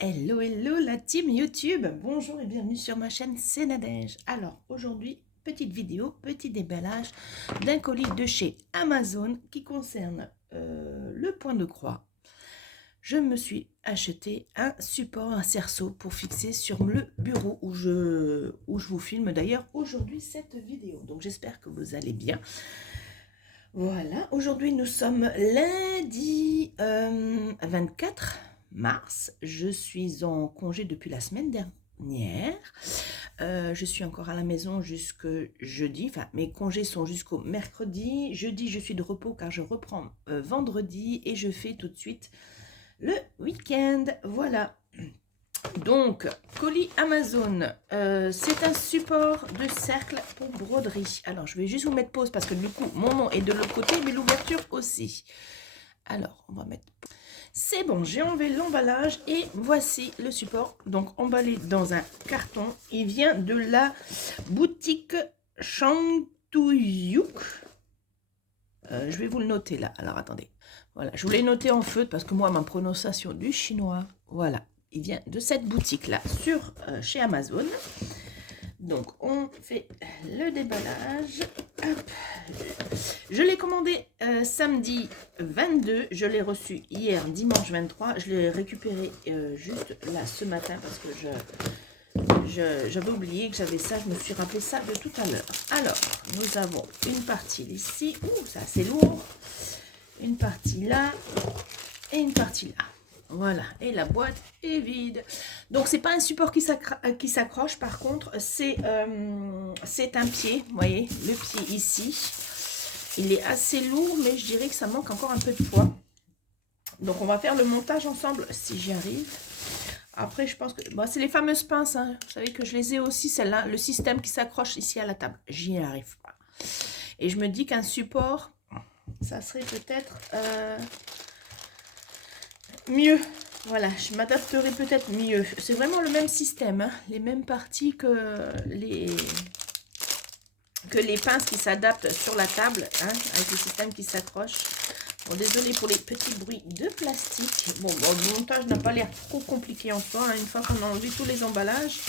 Hello, hello la team YouTube. Bonjour et bienvenue sur ma chaîne, c'est Nadège. Alors aujourd'hui, petite vidéo, petit déballage d'un colis de chez Amazon qui concerne le point de croix. Je me suis acheté un support, un cerceau pour fixer sur le bureau où je vous filme d'ailleurs aujourd'hui cette vidéo. Donc j'espère que vous allez bien. Voilà, aujourd'hui nous sommes lundi 24 mars. Je suis en congé depuis la semaine dernière. Je suis encore à la maison jusque jeudi. Enfin, mes congés sont jusqu'au mercredi. Jeudi, je suis de repos car je reprends vendredi et je fais tout de suite le week-end. Voilà. Donc, colis Amazon, c'est un support de cercle pour broderie. Alors, je vais juste vous mettre pause parce que du coup, mon nom est de l'autre côté, mais l'ouverture aussi. Alors, on va mettre... C'est bon, j'ai enlevé l'emballage et voici le support. Donc, emballé dans un carton. Il vient de la boutique Chantouyouk. Je vais vous le noter là. Alors, attendez. Voilà, je voulais noter en feutre parce que moi, ma prononciation du chinois, voilà. Il vient de cette boutique-là sur chez Amazon. Donc, on fait le déballage. Hop. Je l'ai commandé samedi 22. Je l'ai reçu hier, dimanche 23. Je l'ai récupéré juste là ce matin parce que j'avais oublié que j'avais ça. Je me suis rappelé ça de tout à l'heure. Alors, nous avons une partie ici. Ouh, c'est assez lourd. Une partie là et une partie là. Voilà, et la boîte est vide. Donc, c'est pas un support qui s'accroche. Par contre, c'est un pied. Vous voyez, le pied ici. Il est assez lourd, mais je dirais que ça manque encore un peu de poids. Donc, on va faire le montage ensemble, si j'y arrive. Après, je pense que... Bon, c'est les fameuses pinces. Hein. Vous savez que je les ai aussi, celles-là. Le système qui s'accroche ici à la table. J'y arrive pas. Et je me dis qu'un support, ça serait peut-être... mieux, voilà, je m'adapterai peut-être mieux. C'est vraiment le même système, hein, les mêmes parties que les pinces qui s'adaptent sur la table, hein, avec le système qui s'accroche. Bon, désolé pour les petits bruits de plastique. Bon, le montage n'a pas l'air trop compliqué en soi, hein, une fois qu'on a enlevé tous les emballages.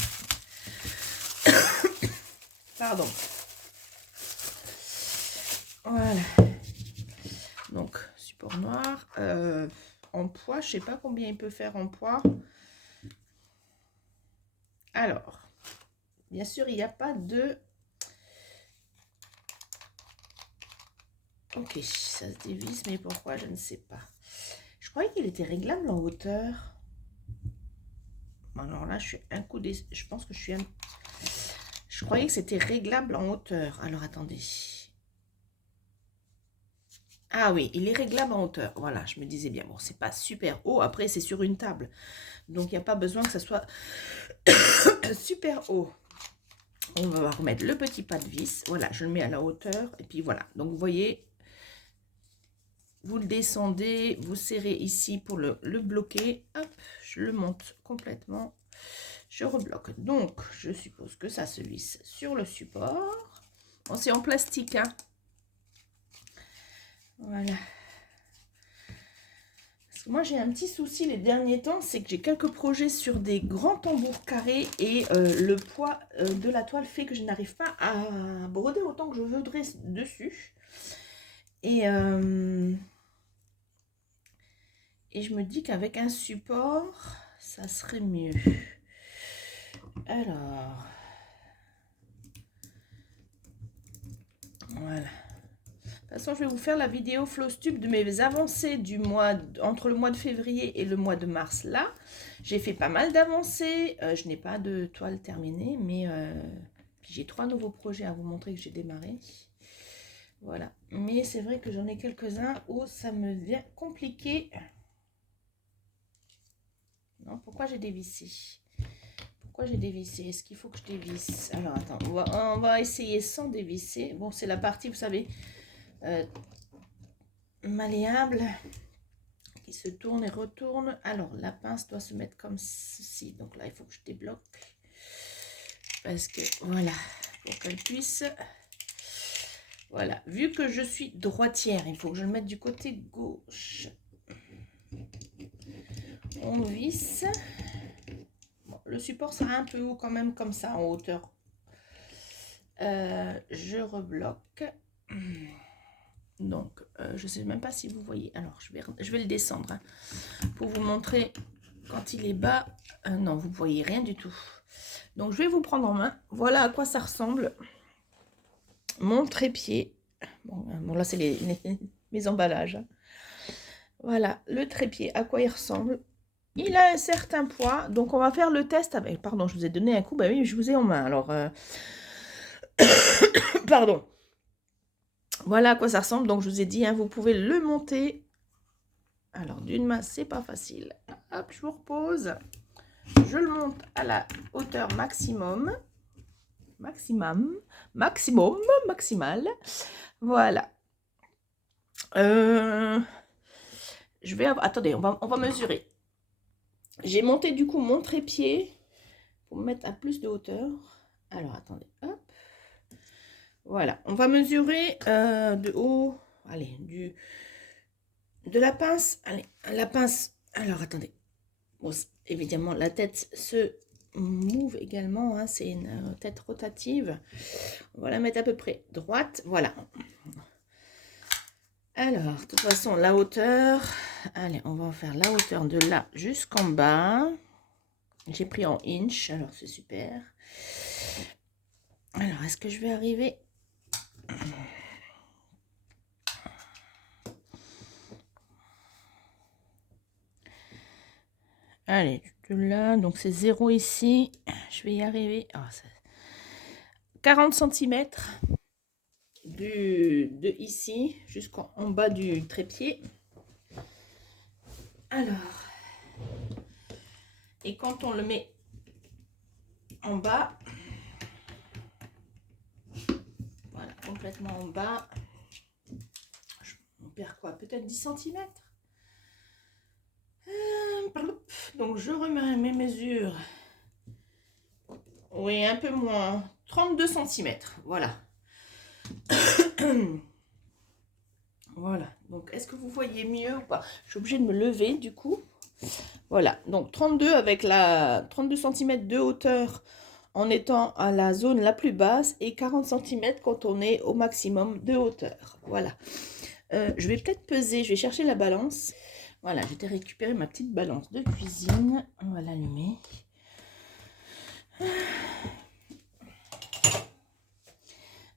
Pardon. Voilà. Donc, support noir. En poids, je sais pas combien il peut faire en poids. Alors, bien sûr, il n'y a pas de... Ok, ça se dévisse, mais pourquoi, je ne sais pas. Je croyais qu'il était réglable en hauteur. Alors là, je suis un coup des... Je pense que je suis un... Je croyais que c'était réglable en hauteur. Alors, attendez. Ah oui, il est réglable en hauteur. Voilà, je me disais bien. Bon, c'est pas super haut. Après, c'est sur une table. Donc, il n'y a pas besoin que ça soit super haut. On va remettre le petit pas de vis. Voilà, je le mets à la hauteur. Et puis, voilà. Donc, vous voyez, vous le descendez. Vous serrez ici pour le bloquer. Hop, je le monte complètement. Je rebloque. Donc, je suppose que ça se visse sur le support. Bon, c'est en plastique, hein. Voilà. Parce que moi, j'ai un petit souci les derniers temps, c'est que j'ai quelques projets sur des grands tambours carrés et le poids de la toile fait que je n'arrive pas à broder autant que je voudrais dessus. Et je me dis qu'avec un support, ça serait mieux. Alors, voilà. De toute façon, je vais vous faire la vidéo Flowstube de mes avancées du mois, entre le mois de février et le mois de mars là. J'ai fait pas mal d'avancées. Je n'ai pas de toile terminée, mais j'ai 3 nouveaux projets à vous montrer que j'ai démarré. Voilà. Mais c'est vrai que j'en ai quelques-uns où ça me vient compliqué. Non, pourquoi j'ai dévissé? Pourquoi j'ai dévissé? Est-ce qu'il faut que je dévisse? Alors, attends, on va essayer sans dévisser. Bon, c'est la partie, vous savez... malléable qui se tourne et retourne. Alors la pince doit se mettre comme ceci, donc là il faut que je débloque parce que voilà, pour qu'elle puisse, voilà, vu que je suis droitière, il faut que je le mette du côté gauche. On visse le support sera un peu haut quand même, comme ça, en hauteur. Je rebloque. Donc, je ne sais même pas si vous voyez. Alors, je vais le descendre hein, pour vous montrer quand il est bas. Non, vous ne voyez rien du tout. Donc, je vais vous prendre en main. Voilà à quoi ça ressemble. Mon trépied. Bon là, c'est mes emballages. Voilà, le trépied, à quoi il ressemble. Il a un certain poids. Donc, on va faire le test avec... Pardon, je vous ai donné un coup. Bah oui, je vous ai en main. Alors, pardon. Voilà à quoi ça ressemble. Donc, je vous ai dit, hein, vous pouvez le monter. Alors, d'une main, c'est pas facile. Hop, je vous repose. Je le monte à la hauteur maximum. Maximale. Voilà. Je vais avoir... Attendez, on va mesurer. J'ai monté du coup mon trépied pour me mettre à plus de hauteur. Alors, attendez, hop. Voilà, on va mesurer de haut. Allez, de la pince. Allez, la pince. Alors, attendez. Bon, évidemment, la tête se move également. Hein, c'est une tête rotative. On va la mettre à peu près droite. Voilà. Alors, de toute façon, la hauteur. Allez, on va faire la hauteur de là jusqu'en bas. J'ai pris en inch, alors c'est super. Alors, est-ce que je vais arriver? Allez, de là, donc c'est 0 ici. Je vais y arriver. Oh, 40 cm de ici jusqu'en bas du trépied. Alors, et quand on le met en bas, voilà, complètement en bas, on perd quoi? Peut-être 10 cm. Donc, je remets mes mesures. Oui, un peu moins. 32 cm. Voilà. Voilà. Donc, est-ce que vous voyez mieux ou pas? Je suis obligée de me lever, du coup. Voilà. Donc, 32 avec la 32 cm de hauteur en étant à la zone la plus basse et 40 cm quand on est au maximum de hauteur. Voilà. Je vais peut-être peser. Je vais chercher la balance. Voilà. J'ai récupéré ma petite balance de cuisine. On va l'allumer.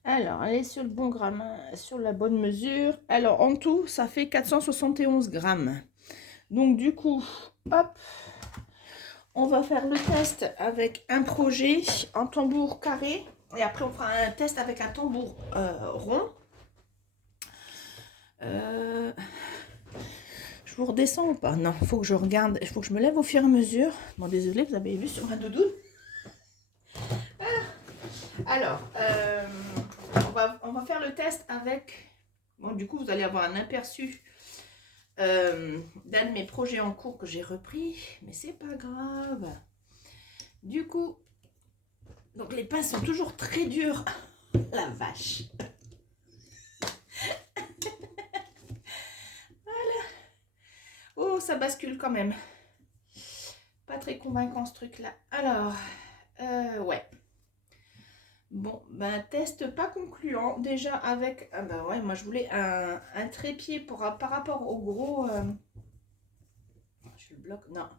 Alors, elle est sur le bon gramme, sur la bonne mesure. Alors, en tout, ça fait 471 grammes. Donc, du coup, hop, on va faire le test avec un projet en tambour carré. Et après, on fera un test avec un tambour rond. Je vous redescends ou pas? Non, il faut que je regarde. Il faut que je me lève au fur et à mesure. Bon, désolé, vous avez vu sur ma doudoune. Alors, on va faire le test avec... Bon, du coup, vous allez avoir un aperçu d'un de mes projets en cours que j'ai repris. Mais c'est pas grave. Du coup, donc les pinces sont toujours très dures. La vache. Voilà. Oh, ça bascule quand même. Pas très convaincant ce truc-là. Alors, ouais. Bon, ben test pas concluant. Déjà avec, ben ouais, moi je voulais un trépied par rapport au gros. Je le bloque, non.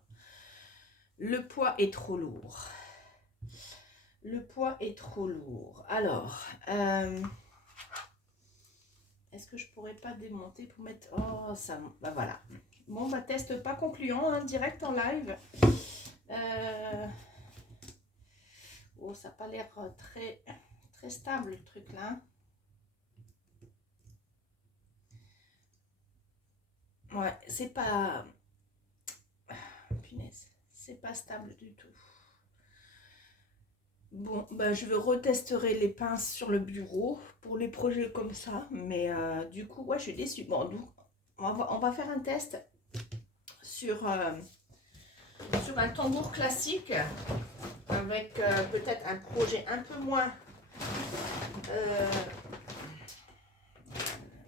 Le poids est trop lourd. Le poids est trop lourd. Alors, est-ce que je pourrais pas démonter pour mettre... Oh, ça... Ben voilà. Bon, bah test pas concluant, hein, direct en live. Oh, ça n'a pas l'air très stable le truc là. Ouais, c'est pas... Punaise, c'est pas stable du tout. Bon, bah, je retesterai les pinces sur le bureau pour les projets comme ça. Mais du coup, ouais, je suis déçue. Bon, donc, on va faire un test sur un tambour classique avec peut-être un projet un peu moins...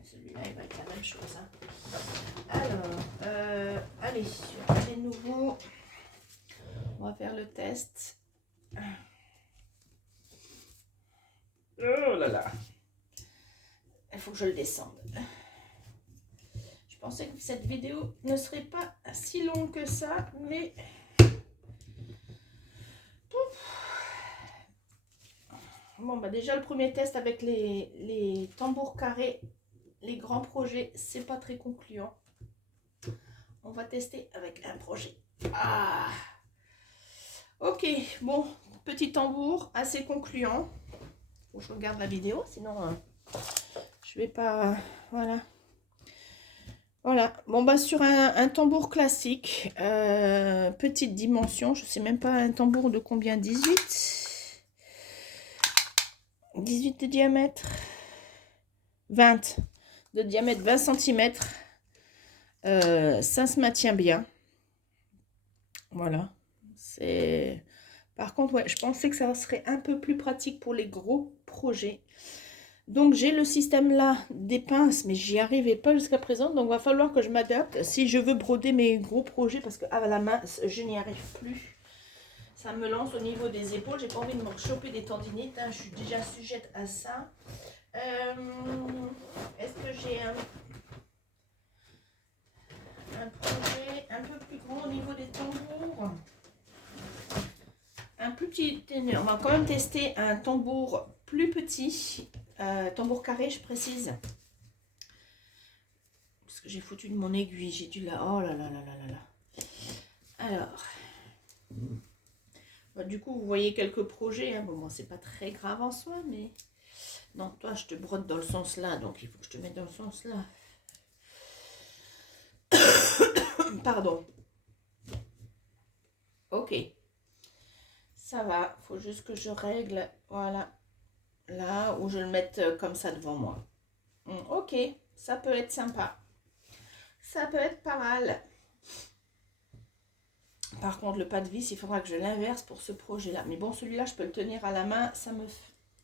celui-là, il va être la même chose. Hein. Alors, allez, de nouveau, on va faire le test. Oh là là. Il faut que je le descende. Je pensais que cette vidéo ne serait pas si longue que ça, mais... Bon, bah déjà, le premier test avec les tambours carrés, les grands projets, c'est pas très concluant. On va tester avec un projet. Ah! Ok, bon, petit tambour, assez concluant. Faut que je regarde la vidéo, sinon je vais pas... Voilà. Voilà, bon bah sur un tambour classique, petite dimension, je sais même pas un tambour de combien, 18 de diamètre, 20 de diamètre, 20 cm, ça se maintient bien, voilà, c'est... Par contre, ouais, je pensais que ça serait un peu plus pratique pour les gros projets. Donc, j'ai le système là des pinces, mais j'y arrivais pas jusqu'à présent. Donc, il va falloir que je m'adapte si je veux broder mes gros projets parce qu'à la main, je n'y arrive plus. Ça me lance au niveau des épaules. J'ai pas envie de me choper des tendinites. Hein. Je suis déjà sujette à ça. Est-ce que j'ai un projet un peu plus grand au niveau des tambours? Un plus petit. On va quand même tester un tambour plus petit. Tambour carré, je précise. Parce que j'ai foutu de mon aiguille. J'ai dû la... Oh là là là là là là. Alors. Bah, du coup, vous voyez quelques projets. Hein. Bon, c'est pas très grave en soi, mais... Non, toi, je te brode dans le sens là. Donc, il faut que je te mette dans le sens là. Pardon. Ok. Ça va. Faut juste que je règle. Voilà. Là où je le mette comme ça devant moi. Ok, ça peut être sympa. Ça peut être pas mal. Par contre, le pas de vis, il faudra que je l'inverse pour ce projet-là. Mais bon, celui-là, je peux le tenir à la main. Ça me...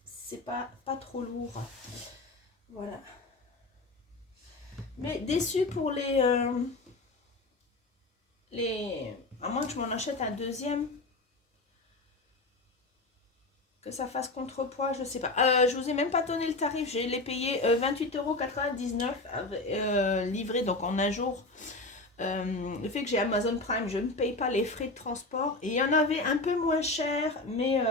C'est pas trop lourd. Voilà. Mais déçu pour les... À moins que je m'en achète un deuxième. Que ça fasse contrepoids, je sais pas. Je vous ai même pas donné le tarif. J'ai les payé 28,99 € livré donc en un jour. Le fait que j'ai Amazon Prime, je ne paye pas les frais de transport. Et il y en avait un peu moins cher, mais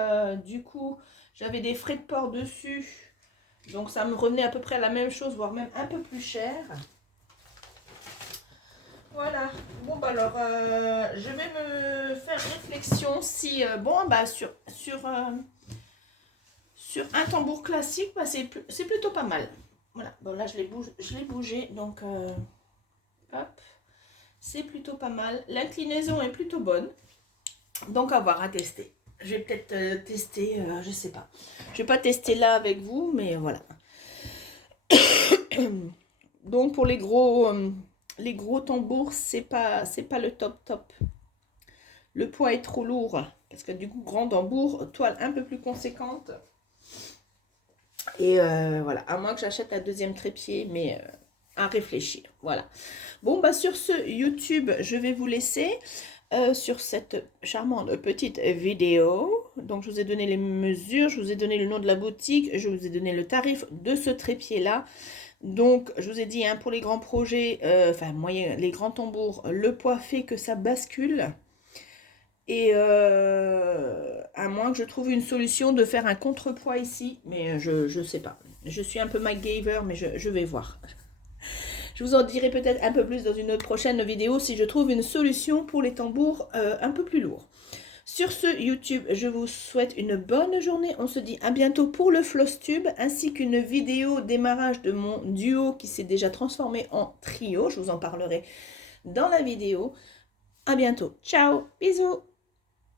du coup, j'avais des frais de port dessus. Donc ça me revenait à peu près à la même chose, voire même un peu plus cher. Voilà. Bon, bah alors, je vais me faire réflexion si... bon, bah sur un tambour classique, bah, c'est plutôt pas mal. Voilà, bon là je l'ai bougé, donc hop, c'est plutôt pas mal. L'inclinaison est plutôt bonne, donc à voir, à tester. Je vais peut-être tester, je sais pas. Je vais pas tester là avec vous, mais voilà. Donc pour les gros tambours, c'est pas le top. Le poids est trop lourd, parce que du coup, grand tambour, toile un peu plus conséquente. Et voilà, à moins que j'achète un deuxième trépied, mais à réfléchir. Voilà. Bon, bah sur ce, YouTube, je vais vous laisser sur cette charmante petite vidéo. Donc, je vous ai donné les mesures, je vous ai donné le nom de la boutique, je vous ai donné le tarif de ce trépied-là. Donc, je vous ai dit, hein, pour les grands projets, enfin, moyen, les grands tambours, le poids fait que ça bascule. Et à moins que je trouve une solution de faire un contrepoids ici, mais je sais pas. Je suis un peu MacGyver, mais je vais voir. Je vous en dirai peut-être un peu plus dans une prochaine vidéo si je trouve une solution pour les tambours un peu plus lourds. Sur ce, YouTube, je vous souhaite une bonne journée. On se dit à bientôt pour le Flosstube, ainsi qu'une vidéo démarrage de mon duo qui s'est déjà transformé en trio. Je vous en parlerai dans la vidéo. À bientôt. Ciao, bisous.